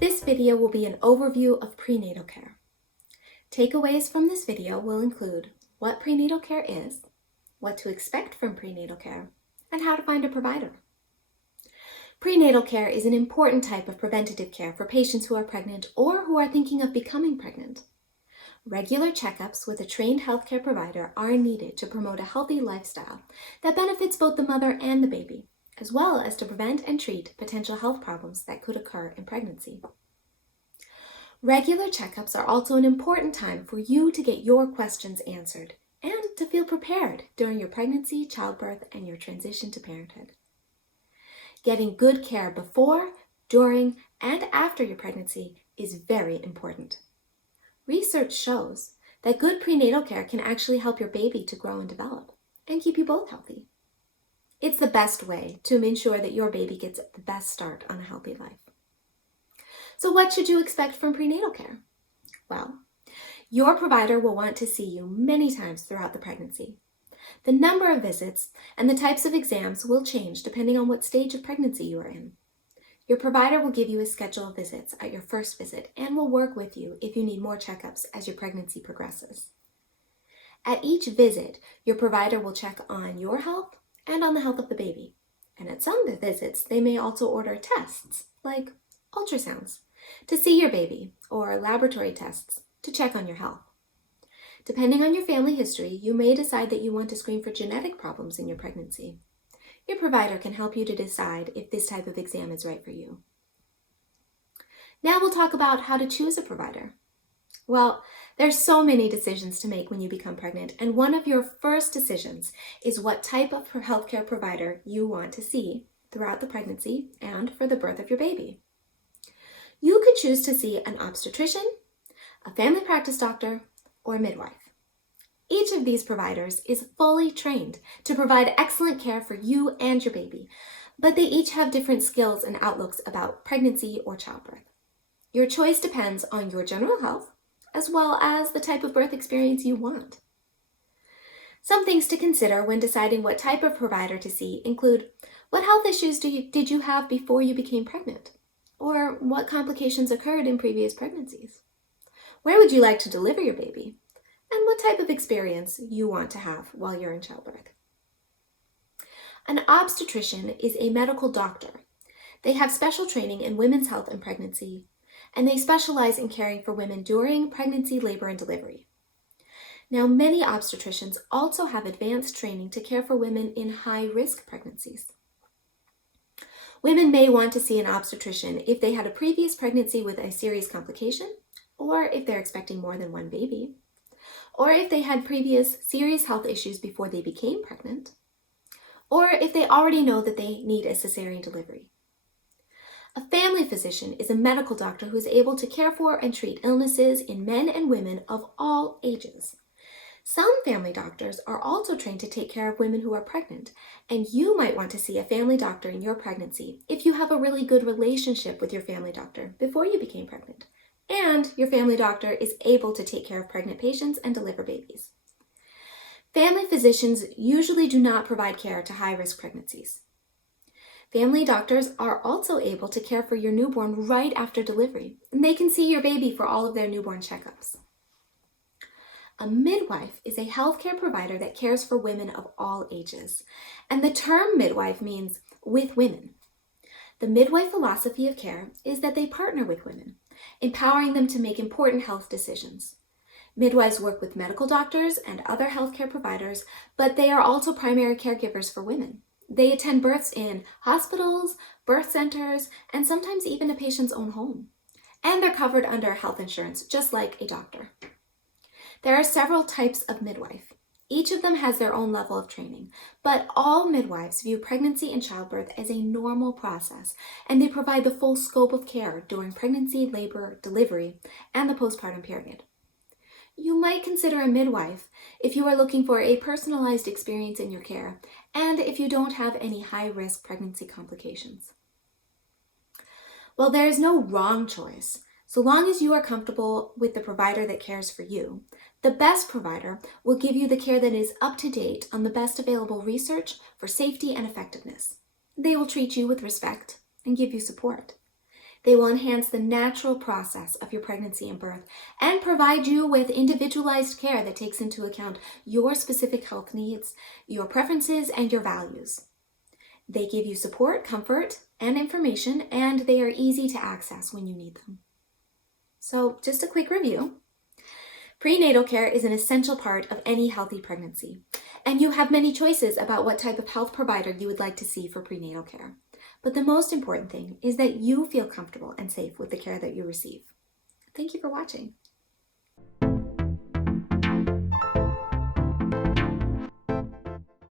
This video will be an overview of prenatal care. Takeaways from this video will include what prenatal care is, what to expect from prenatal care, and how to find a provider. Prenatal care is an important type of preventative care for patients who are pregnant or who are thinking of becoming pregnant. Regular checkups with a trained healthcare provider are needed to promote a healthy lifestyle that benefits both the mother and the baby, as well as to prevent and treat potential health problems that could occur in pregnancy. Regular checkups are also an important time for you to get your questions answered and to feel prepared during your pregnancy, childbirth, and your transition to parenthood. Getting good care before, during, and after your pregnancy is very important. Research shows that good prenatal care can actually help your baby to grow and develop and keep you both healthy. It's the best way to ensure that your baby gets the best start on a healthy life. So what should you expect from prenatal care? Well, your provider will want to see you many times throughout the pregnancy. The number of visits and the types of exams will change depending on what stage of pregnancy you are in. Your provider will give you a schedule of visits at your first visit and will work with you if you need more checkups as your pregnancy progresses. At each visit, your provider will check on your health and on the health of the baby. And at some visits, they may also order tests like ultrasounds to see your baby or laboratory tests to check on your health. Depending on your family history, you may decide that you want to screen for genetic problems in your pregnancy. Your provider can help you to decide if this type of exam is right for you. Now we'll talk about how to choose a provider. Well, there's so many decisions to make when you become pregnant, and one of your first decisions is what type of healthcare provider you want to see throughout the pregnancy and for the birth of your baby. You could choose to see an obstetrician, a family practice doctor, or a midwife. Each of these providers is fully trained to provide excellent care for you and your baby, but they each have different skills and outlooks about pregnancy or childbirth. Your choice depends on your general health, as well as the type of birth experience you want. Some things to consider when deciding what type of provider to see include what health issues did you have before you became pregnant? Or what complications occurred in previous pregnancies? Where would you like to deliver your baby? And what type of experience you want to have while you're in childbirth. An obstetrician is a medical doctor. They have special training in women's health and pregnancy, and they specialize in caring for women during pregnancy, labor, and delivery. Now, many obstetricians also have advanced training to care for women in high-risk pregnancies. Women may want to see an obstetrician if they had a previous pregnancy with a serious complication, or if they're expecting more than one baby, or if they had previous serious health issues before they became pregnant, or if they already know that they need a cesarean delivery. A family physician is a medical doctor who is able to care for and treat illnesses in men and women of all ages. Some family doctors are also trained to take care of women who are pregnant, and you might want to see a family doctor in your pregnancy if you have a really good relationship with your family doctor before you became pregnant, and your family doctor is able to take care of pregnant patients and deliver babies. Family physicians usually do not provide care to high-risk pregnancies. Family doctors are also able to care for your newborn right after delivery, and they can see your baby for all of their newborn checkups. A midwife is a healthcare provider that cares for women of all ages, and the term midwife means with women. The midwife philosophy of care is that they partner with women, empowering them to make important health decisions. Midwives work with medical doctors and other healthcare providers, but they are also primary caregivers for women. They attend births in hospitals, birth centers, and sometimes even a patient's own home. And they're covered under health insurance, just like a doctor. There are several types of midwife. Each of them has their own level of training, but all midwives view pregnancy and childbirth as a normal process, and they provide the full scope of care during pregnancy, labor, delivery, and the postpartum period. You might consider a midwife if you are looking for a personalized experience in your care, and if you don't have any high-risk pregnancy complications. Well, there is no wrong choice. So long as you are comfortable with the provider that cares for you, the best provider will give you the care that is up to date on the best available research for safety and effectiveness. They will treat you with respect and give you support. They will enhance the natural process of your pregnancy and birth and provide you with individualized care that takes into account your specific health needs, your preferences, and your values. They give you support, comfort, and information, and they are easy to access when you need them. So, just a quick review. Prenatal care is an essential part of any healthy pregnancy, and you have many choices about what type of health provider you would like to see for prenatal care. But the most important thing is that you feel comfortable and safe with the care that you receive. Thank you for watching.